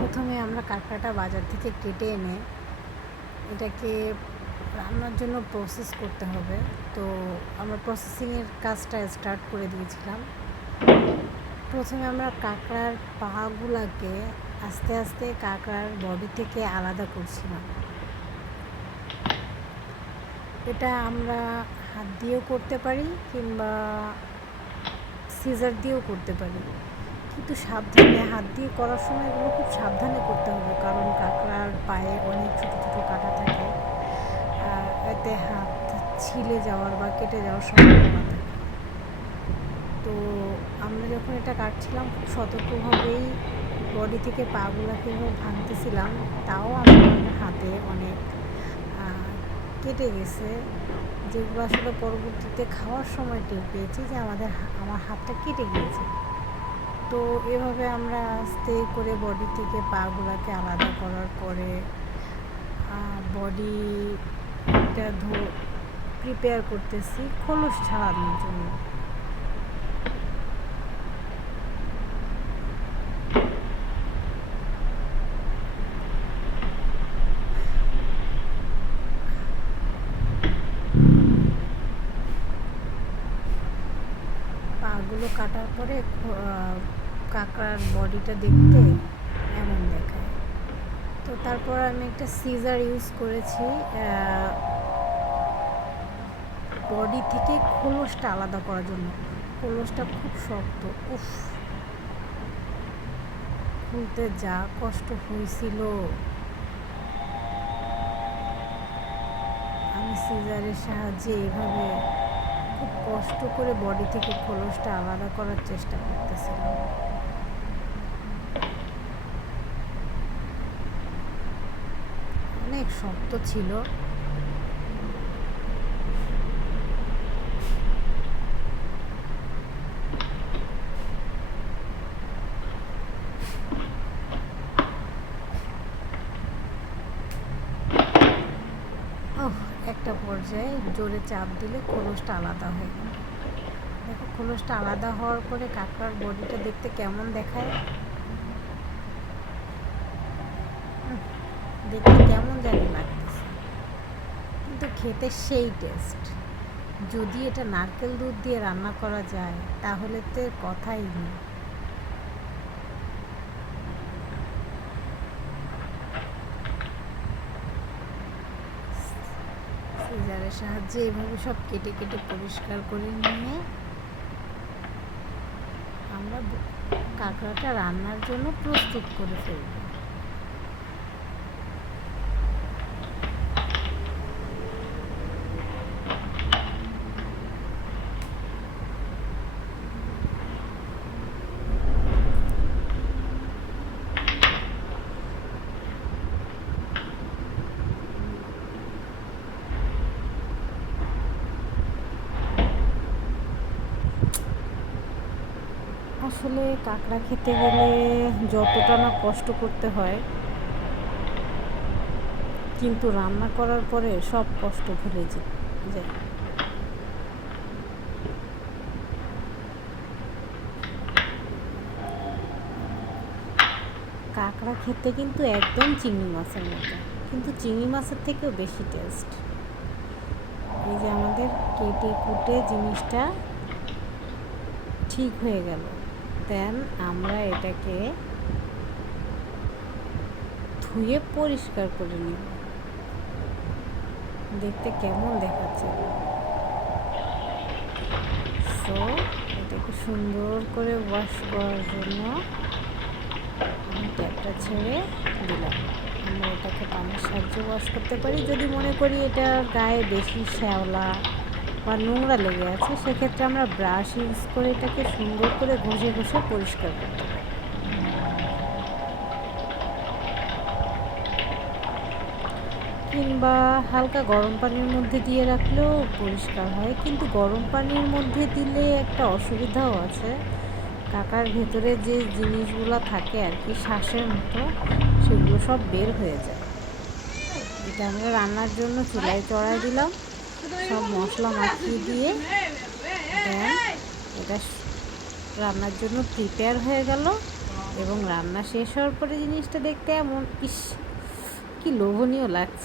প্রথমে আমরা কাঁকড়াটা বাজার থেকে কেটে এনে এটাকে রান্নার জন্য প্রসেস করতে হবে। তো আমরা প্রসেসিংয়ের কাজটা স্টার্ট করে দিয়েছিলাম। প্রথমে আমরা কাঁকড়ার পাগুলাকে আস্তে আস্তে কাঁকড়ার বডি থেকে আলাদা করছিলাম। এটা আমরা হাত দিয়েও করতে পারি কিংবা সিজার দিয়েও করতে পারি। কিন্তু সাবধানে, হাত দিয়ে করার সময় এগুলো খুব সাবধানে করতে হবে। কারণ কাঁকড়ার পায়ে অনেক ছোটো ছোটো কাটা থাকে। এতে হাত ছিলে যাওয়ার বা কেটে যাওয়ার সম্ভাবনা থাকে। তো আমরা যখন এটা কাটছিলাম, খুব সতর্কভাবেই বডি থেকে পাগুলাকে ভাঙতেছিলাম। তাও আমার হাতে অনেক কেটে গেছে। যেগুলো আসলে পরবর্তীতে খাওয়ার সময় টের পেয়েছি যে আমাদের আমার হাতটা কেটে গিয়েছে। তো এভাবে আমরা আস্তে করে বডি থেকে পাগুলাকে আলাদা করার পরে বডিটা ধো প্রিপেয়ার করতেছি খোলস ছাড়ানোর জন্য পাগুলো কাটার পরে কাঁকড়ার বডিটা দেখতে এমন দেখায়। তো তারপর আমি একটা সিজার ইউজ করেছি বডি থেকে খোলসটা আলাদা করার জন্য। খোলসটা খুব শক্ত, উফ। খুলতে যা কষ্ট হয়েছিল। আমি সিজারের সাহায্যে এভাবে খুব কষ্ট করে বডি থেকে খোলসটা আলাদা করার চেষ্টা করতেছিলাম। অনেক শক্ত ছিল। একটা পর্যায়ে জোরে চাপ দিলে খোলসটা আলাদা হয়ে গেল দেখো, খোলসটা আলাদা হওয়ার পরে কাঁকড়ার বডিটা দেখতে কেমন দেখায়? দেখতে কেমন জানি লাগতেছে। কিন্তু খেতে সেই টেস্ট। যদি এটা নারকেল দুধ দিয়ে রান্না করা যায়, তাহলে তো কথাই নেই। সিজারের সাহায্যে এভাবে সব কেটে কেটে পরিষ্কার করে নিয়ে আমরা কাঁকড়াটা রান্নার জন্য প্রস্তুত করে ফেলব। আসলে কাঁকড়া খেতে গেলে যতটা না কষ্ট করতে হয়, কিন্তু রান্না করার পরে সব কষ্ট ভুলে যায়। কাঁকড়া খেতে কিন্তু একদম চিংড়ি মাছের মতো, কিন্তু চিংড়ি মাছের থেকেও বেশি টেস্ট এই যে আমাদের কেটে কুটে জিনিসটা ঠিক হয়ে গেল। দেন আমরা এটাকে ধুয়ে পরিষ্কার করে নিব। দেখতে কেমন দেখাচ্ছে। সো এটাকে সুন্দর করে ওয়াশ করার জন্য আমি ট্যাপটা ছেড়ে দিলাম। আমরা এটাকে পানির সাহায্যে ওয়াশ করতে পারি। যদি মনে করি এটার গায়ে বেশি শ্যাওলা বা নোংরা লেগে আছে, সেক্ষেত্রে আমরা ব্রাশ ইউজ করে এটাকে সুন্দর করে ঘষে ঘষে পরিষ্কার করতে পারি। কিংবা হালকা গরম পানির মধ্যে দিয়ে রাখলেও পরিষ্কার হয়, কিন্তু গরম পানির মধ্যে দিলে একটা অসুবিধাও আছে। কাকার ভেতরে যে জিনিসগুলো থাকে আর কি, শ্বাসের মতো, সেগুলো সব বের হয়ে যায়। এটা আমরা রান্নার জন্য চুলায় চড়াই দিলাম। সব মশলা মাখিয়ে দিয়ে এটা রান্নার জন্য প্রিপেয়ার হয়ে গেল এবং রান্না শেষ হওয়ার পরে জিনিসটা দেখতে এমন, ইস, কি লোভনীয় লাগছে।